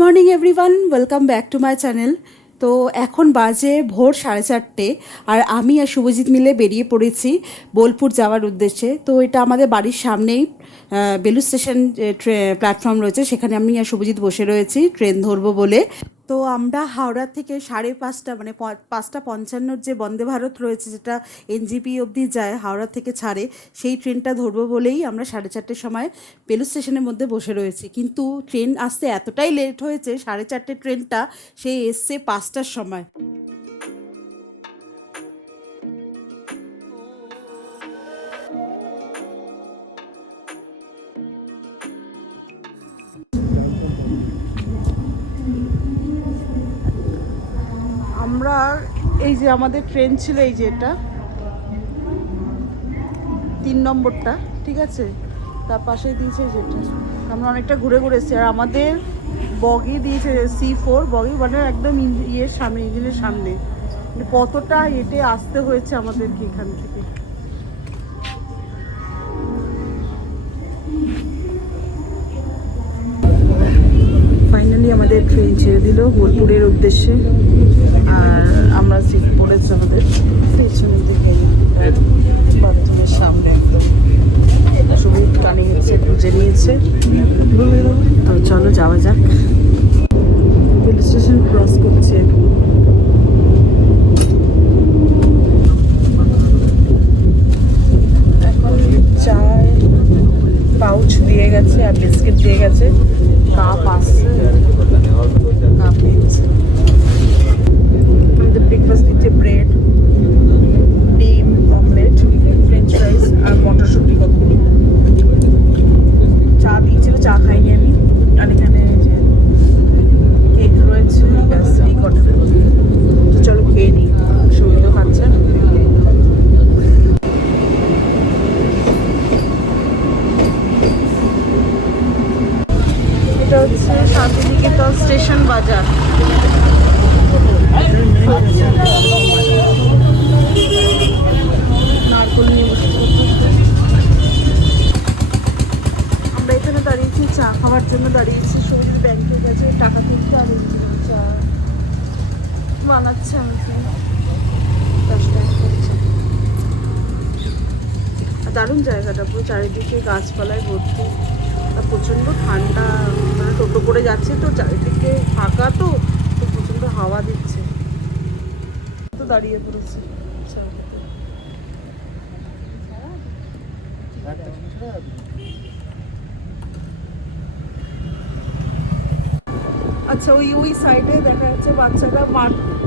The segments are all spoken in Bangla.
Morning everyone, welcome back to my channel. তো এখন বাজে ভোর 4:30 আর আমি আর শুভজিৎ মিলে বেরিয়ে পড়েছি বোলপুর যাওয়ার উদ্দেশ্যে। তো এটা আমাদের বাড়ির সামনেই বেলুড় স্টেশন প্ল্যাটফর্ম রয়েছে, সেখানে আমি আর শুভজিৎ বসে রয়েছি ট্রেন ধরবো বলে। তো আমরা হাওড়া থেকে 5:30 মানে 5:55 যে বন্দে ভারত রয়েছে, যেটা এনজিপি অবধি যায়, হাওড়া থেকে ছাড়ে, সেই ট্রেনটা ধরবো বলেই আমরা 4:30 সময় বেলুড় স্টেশনের মধ্যে বসে রয়েছি। কিন্তু ট্রেন আসতে এতটাই লেট হয়েছে, 4:30 ট্রেনটা সে এসছে 5টার সময়। আমরা এই যে আমাদের ট্রেন ছিল, এই যে এটা 3 নম্বরটা, ঠিক আছে, তার পাশেই দিয়েছে যেটা। আমরা অনেকটা ঘুরে ঘুরে এসেছি। আর আমাদের বগি দিয়েছে C4 বগি, মানে একদম ইয়ের সামনে, ইঞ্জিনের সামনে। কতটা হেঁটে আসতে হয়েছে আমাদেরকে এখান থেকে। ফাইনালি আমাদের ট্রেন ছেড়ে দিল বোলপুরের উদ্দেশ্যে। আর আমরা সিট পড়েছি আমাদের পেছনের দিকে, বাথরুমের সামনে একদম। সুবিধ কানে হচ্ছে, বুঝে নিয়েছে। তো চলো যাওয়া যাক। রেল স্টেশন ক্রস করছে। এখন চায় পাউচ দিয়ে গেছে আর বিস্কিট দিয়ে গেছে, কাপ আসছে, কাপ দিচ্ছে। আমাদের ব্রেকফাস্ট দিচ্ছে ব্রেড, ডিম অমলেট, ফ্রেঞ্চ ফ্রাইস আর মটরশুঁটি কতগুলো। চা দিয়েছিল, চা খাইনি আমি। আর এখানে যে কেক রয়েছে, ব্যাস এই কটা। তো চলো খেয়ে নিই, সুবিধা খাচ্ছে। এটা হচ্ছে শান্তিনিকেতন স্টেশন বাজার। নারকোল নিয়ে বসে আমরা এখানে দাঁড়িয়েছি, চা খাওয়ার জন্য দাঁড়িয়েছি। সবুজ ব্যাংকের কাছে টাকা তুলতে, আর চা বানাচ্ছে আমি 10 টাকা করছে। দারুণ জায়গাটা, পুরো চারিদিকে গাছপালায় ভর্তি। আর প্রচণ্ড ঠান্ডা, মানে টোটো করে যাচ্ছে তো, চারিদিকে ফাঁকা, তো প্রচণ্ড হাওয়া দিচ্ছে। তো দাঁড়িয়ে পড়েছে। আচ্ছা, ওই সাইডে দেখা যাচ্ছে বাচ্চারা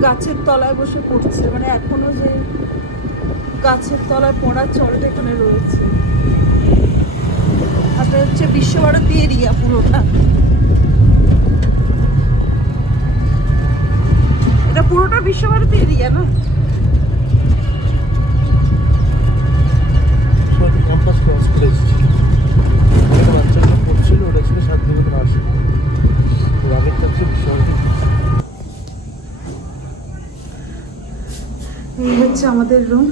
গাছের তলায় বসে পড়ছে, মানে এখনো যে গাছের তলায় পড়ার চলটা এখানে রয়েছে। আর হচ্ছে বিশ্বভারতী এরিয়া পুরোটা, এটা পুরোটা বিশ্বভারতী এরিয়া না? ক্যাম্পাস ক্রস করে এসেছি, বাচ্চারা পড়ছিল, ওটা ছিল শান্তিনিকেতন আসে, আগের থাকছে বিশ্বভারতী। এই হচ্ছে আমাদের রুম,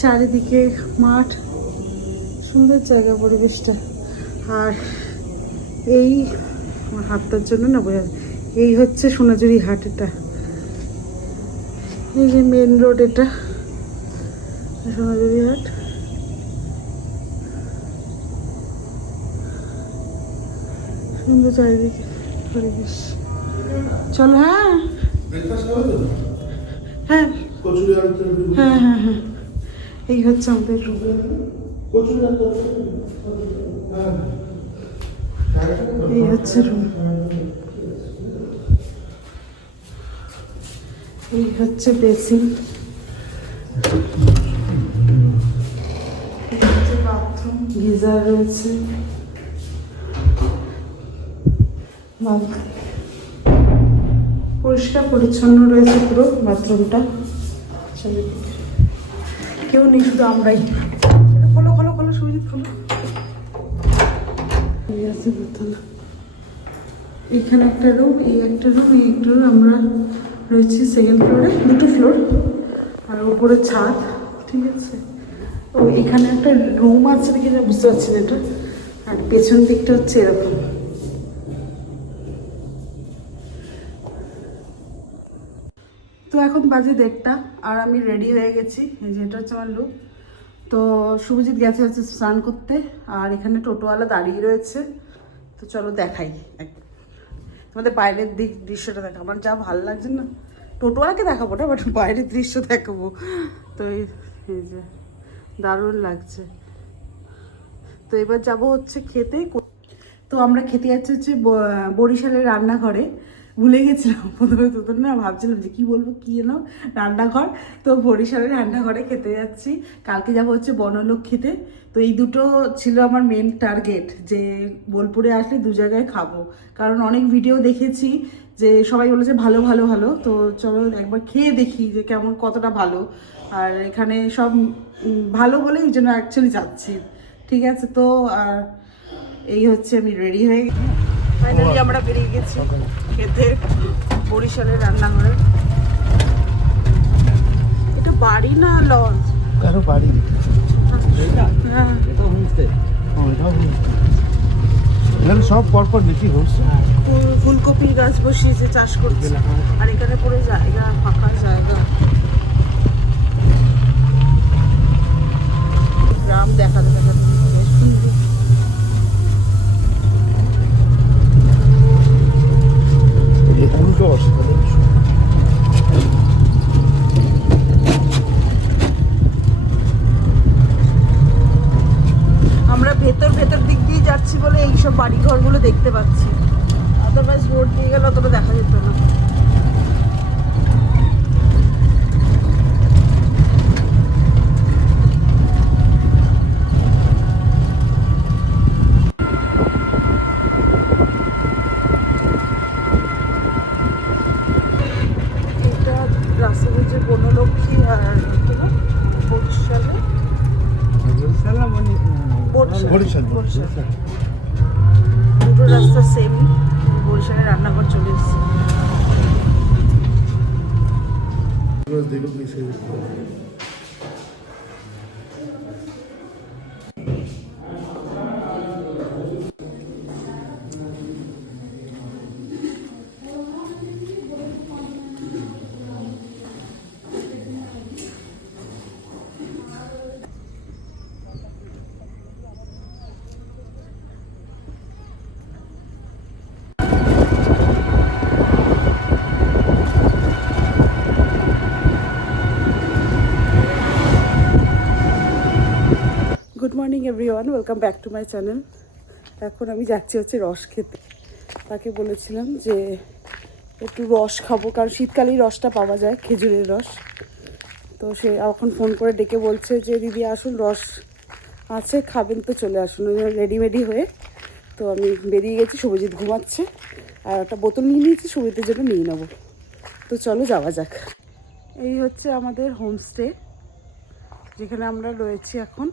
চারিদিকে মাঠ, সুন্দর জায়গা পরিবেশটা। আর এই আমার হাতটার জন্য না বোঝা, এই হচ্ছে সোনাঝুরি হাট। এটা এই যে মেন রোড, এটা সোনাঝুরি হাট। সুন্দর চারিদিকে পরিবেশ। চলো। হ্যাঁ হ্যাঁ হ্যাঁ হ্যাঁ হ্যাঁ, এই হচ্ছে আমাদের রুম। এই হচ্ছে রুম, এই হচ্ছে বেসিন, এই হচ্ছে বাথরুম, গিজার রয়েছে, পরিষ্কার পরিচ্ছন্ন রয়েছে পুরো বাথরুমটা। কেউ নেই, শুধু আমরাই। খোলো খোলো খোলো, সুজিত খোলো। এখানে একটা রুম, এই একটা রুম, এই একটা রুম। আমরা রয়েছি সেকেন্ড ফ্লোরে, 2টো ফ্লোর আর উপরে ছাদ, ঠিক আছে। তো এখানে একটা রুম আছে নাকি না বুঝতে পারছি না এটা। আর পেছন দিকটা হচ্ছে এরকম। তো এখন বাজে 1:30 আর আমি রেডি হয়ে গেছি। এই যে এটা হচ্ছে আমার লুক। তো শুভজিৎ গেছে হচ্ছে স্নান করতে, আর এখানে টোটোওয়ালা দাঁড়িয়ে রয়েছে। তো চলো দেখাই তোমাদের বাইরের দৃশ্যটা দেখো। আমার যা ভালো লাগছে না, টোটোওয়ালাকে দেখাবো না, বাট বাইরের দৃশ্য দেখাবো। তো এই যে দারুণ লাগছে। তো এবার যাব হচ্ছে খেতে। তো আমরা খেতে যাচ্ছি হচ্ছে বরিশালের রান্নাঘরে। ভুলে গেছিলাম প্রথমে, তো না ভাবছিলাম যে কী বলবো, কী যেন রান্নাঘর। তো বরিশালের রান্নাঘরে খেতে যাচ্ছি। কালকে যাব হচ্ছে বনলক্ষ্মীতে। তো এই দুটো ছিল আমার মেন টার্গেট, যে বোলপুরে আসলে 2 জায়গায় খাবো। কারণ অনেক ভিডিও দেখেছি যে সবাই বলেছে ভালো ভালো ভালো। তো চলো একবার খেয়ে দেখি যে কেমন, কতটা ভালো। আর এখানে সব ভালো বলে এই জন্য অ্যাকচুয়ালি যাচ্ছি। ঠিক আছে, তো আর এই হচ্ছে আমি রেডি হয়ে গেছি। ফাইনালি আমরা বেরিয়ে গেছি খেতে বরিশালের রান্নাঘরে। এটা বাড়ি না লজ? কারো বাড়ি হ্যাঁ, এখানে সব পরপর দেখি হচ্ছে। ফুলকপির গাছ বসিয়েছে, চাষ করছে। আর এখানে পুরো জায়গা, ফাঁকা জায়গা, গ্রাম দেখাতে দেখাতে বেশ সুন্দর। উল্টো অসাধারণ। আমরা ভেতর দিক দিয়ে যাচ্ছি বলে এইসব বাড়িঘরগুলো দেখতে পাচ্ছি, আদারওয়াইজ রোড দিয়ে গেলে অতটা দেখা যেত না। এটা রাস্তাতে যে বনলক্ষ্মী আর বরিশালে বরিশাল দুটো রাস্তা সেম। বরিশালের রান্নাঘর চলে এসেছি। Good morning everyone, welcome back to my channel. এখন আমি যাচ্ছি হচ্ছে রস খেতে। তাকে বলেছিলাম যে একটু রস খাবো, কারণ শীতকালেই রসটা পাওয়া যায়, খেজুরের রস। তো সে এখন ফোন করে ডেকে বলছে যে দিদি আসুন, রস আছে, খাবেন তো চলে আসুন। রেডিমেডি হয়ে তো আমি বেরিয়ে গেছি। শুভজিৎ ঘুমাচ্ছে, আর একটা বোতল নিয়ে নিয়েছি, শুভজিতের জন্য নিয়ে নেবো। তো চলো যাওয়া যাক। এই হচ্ছে আমাদের হোমস্টে, যেখানে আমরা রয়েছি এখন।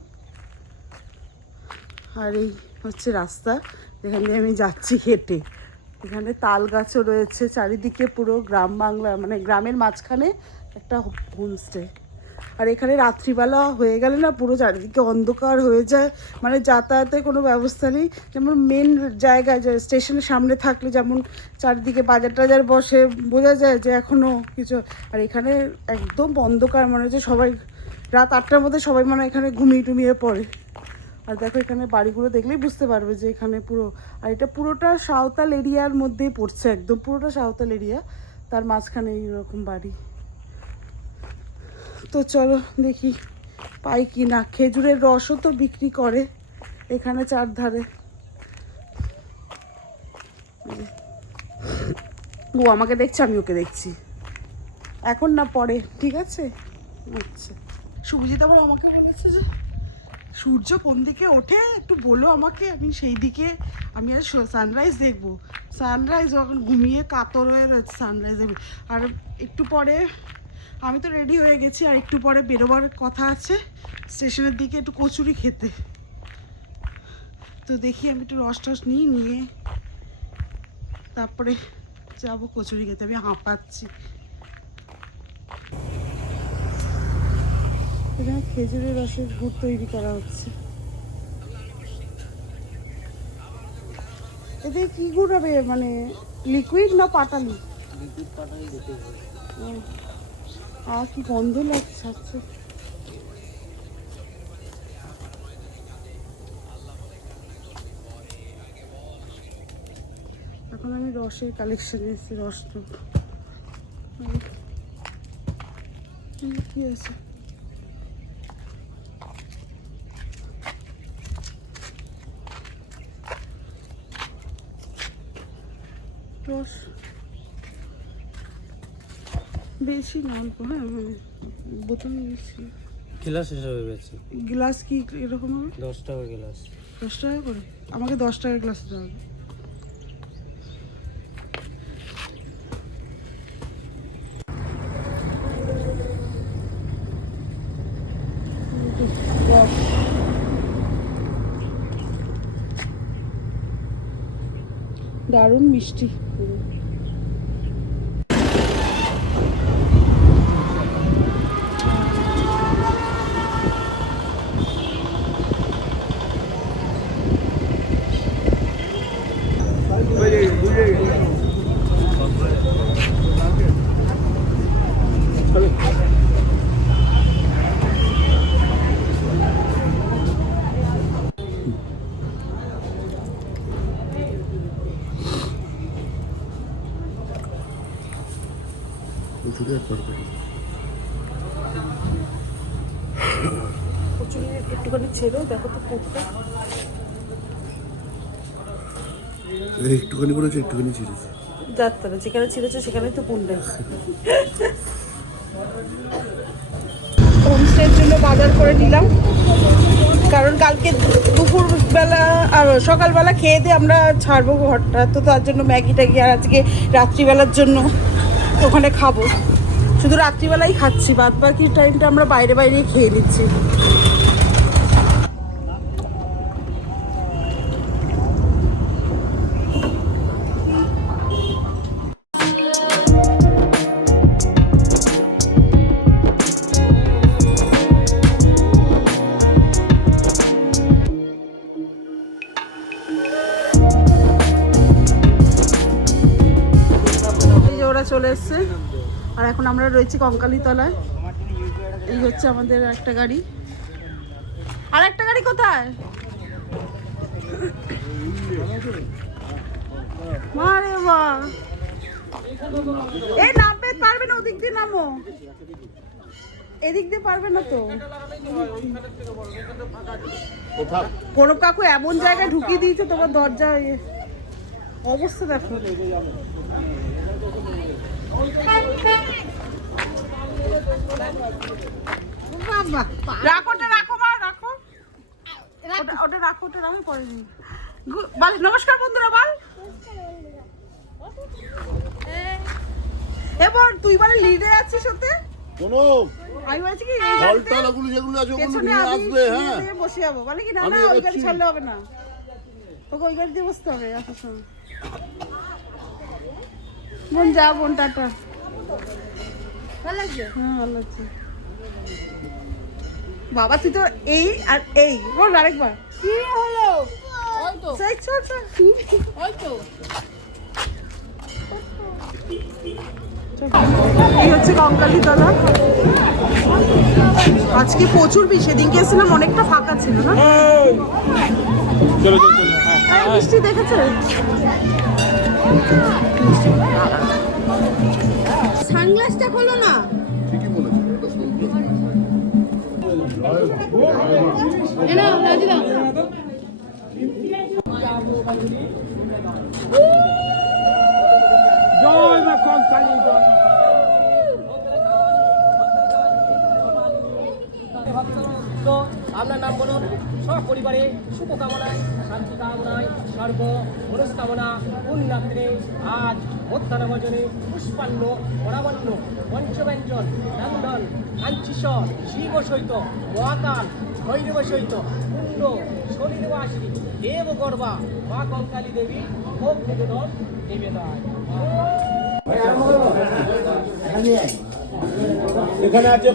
আর এই হচ্ছে রাস্তা যেখান দিয়ে আমি যাচ্ছি হেঁটে। এখানে তাল গাছও রয়েছে চারিদিকে, পুরো গ্রাম বাংলা, মানে গ্রামের মাঝখানে একটা হোমস্টে। আর এখানে রাত্রিবেলা হয়ে গেলে না পুরো চারিদিকে অন্ধকার হয়ে যায়, মানে যাতায়াতের কোনো ব্যবস্থা নেই। যেমন মেন জায়গায়, যে স্টেশনের সামনে থাকলে যেমন চারিদিকে বাজার টাজার বসে, বোঝা যায় যে এখনও কিছু। আর এখানে একদম অন্ধকার, মনে হচ্ছে সবাই রাত 8টার মধ্যে সবাই মানে এখানে ঘুমিয়ে টুমিয়ে পড়ে। আর দেখো এখানে বাড়িগুলো দেখলেই বুঝতে পারবে যে এখানে পুরো, আর এটা পুরোটা সাঁওতাল এরিয়ার মধ্যেই পড়ছে, একদম পুরোটা সাঁওতাল এরিয়া, তার মাঝখানে এইরকম বাড়ি। তো চলো দেখি পাই কি না। খেজুরের রসও তো বিক্রি করে এখানে চারধারে। ও আমাকে দেখছে, আমি ওকে দেখছি, এখন না পরে, ঠিক আছে। আচ্ছা, শুভজিৎ আবার আমাকে বলেছে যে সূর্য কোন দিকে ওঠে একটু বলো আমাকে, আমি সেই দিকে, আমি আর সানরাইজ দেখবো। সানরাইজ যখন ঘুমিয়ে কাতর হয়ে রয়েছে, সানরাইজ দেখবি। আর একটু পরে আমি তো রেডি হয়ে গেছি, আর একটু পরে বেরোবার কথা আছে স্টেশনের দিকে একটু কচুরি খেতে। তো দেখি আমি একটু রস টস নিয়ে তারপরে যাবো কচুরি খেতে। আমি হাঁপাচ্ছি। এখানে খেজুরের রসের গুড় তৈরি করা হচ্ছে। এতে কি গুড় হবে, মানে লিকুইড না পাটালি? কি গন্ধ লাগছে। আচ্ছা এখন আমি রসের কালেকশন এসেছি, রস কি আছে রস বেশি না, অল্প। হ্যাঁ বোতল নিয়েছি। গ্লাস হিসাবে বেছে গ্লাস কি এরকম হবে? 10 টাকা গ্লাস। 10 টাকা করে? আমাকে 10 টাকার গ্লাস দিতে হবে। দারুণ মিষ্টি। কচুরি একটুখানি ছেড়ে দেখো তো কোথায় একটুখানি করেছে, একটুখানি ছিঁড়েছে। যাত্রা যেখানে ছিঁড়েছে সেখানেই তো পুণ্য। হোমস্টের জন্য বাজার করে নিলাম, কারণ কালকে দুপুরবেলা আর সকালবেলা খেয়ে দিয়ে আমরা ছাড়বো ঘরটা, তো তার জন্য ম্যাগি ট্যাগি, আর আজকে রাত্রিবেলার জন্য ওখানে খাবো। শুধু রাত্রিবেলাই খাচ্ছি, বাদ বাকি টাইমটা আমরা বাইরে বাইরেই খেয়ে নিচ্ছি। ওরা চলে এসছে আর এখন আমরা রয়েছি কঙ্কালীতলায়। এই হচ্ছে আমাদের একটা গাড়ি, আর একটা গাড়ি কোথায়? মারে মা, এই নামতে পারবে না, ওদিক দিয়ে নামো, এদিক দিয়ে পারবে না তো। প্রণব কাকু এমন জায়গায় ঢুকিয়ে দিয়েছে তোমার দরজা, অবস্থা দেখো। রাখো ওটা, রাখো মা, রাখো ওটা, রাখো ওটা, রাখো পরে নিই। নমস্কার বন্ধুরা, বল। এবার তুই মানে লিডে আছিস ওতে, আমি বলছি কি পেছনে আমি বসে যাবো, বলে কি না না ওই গাড়ি ছাড়লে হবে না, তোকে ওই গাড়ি দিয়ে বসতে হবে আসার সময়। বোন যা, বোন টাটা। ভালো লাগছে? হ্যাঁ ভালো লাগছে। বাবা তুই তো এই আর এই বল আরেকবার। কি হলো? ওই তো সেই ছোট ওই তো। এই হচ্ছে কঙ্কালীতলা। আজকে প্রচুর ভিড়, সেদিনকে এসেছিলাম অনেকটা ফাঁকা ছিল না। চলো চলো চলো। হ্যাঁ মিষ্টি দেখেছো? সানগ্লাসটা খোলো না। ঠিকই বলেছো, এটা সানগ্লাস। এনা রাজি দাও। জয় মা কঙ্কালী জয়। তো আপনার নাম বলুন। সব পরিবারে শুভকামনায়, শান্তি কামনায়, সর্ব মনস্কামনা পুণ্যাত্রে আজ মধ্যাহ্ন ভোজনে পুষ্পান্ন পরামান্ন পঞ্চব্যঞ্জন নন্দন কাঞ্চিশ্বর শিব সহিত মহাকাল ভৈরব সহিত পুণ্য শনিবাসী দেবগর্বা মা কঙ্কালী দেবী ভোগ নিবেদন নিবেদন। এখানে আছে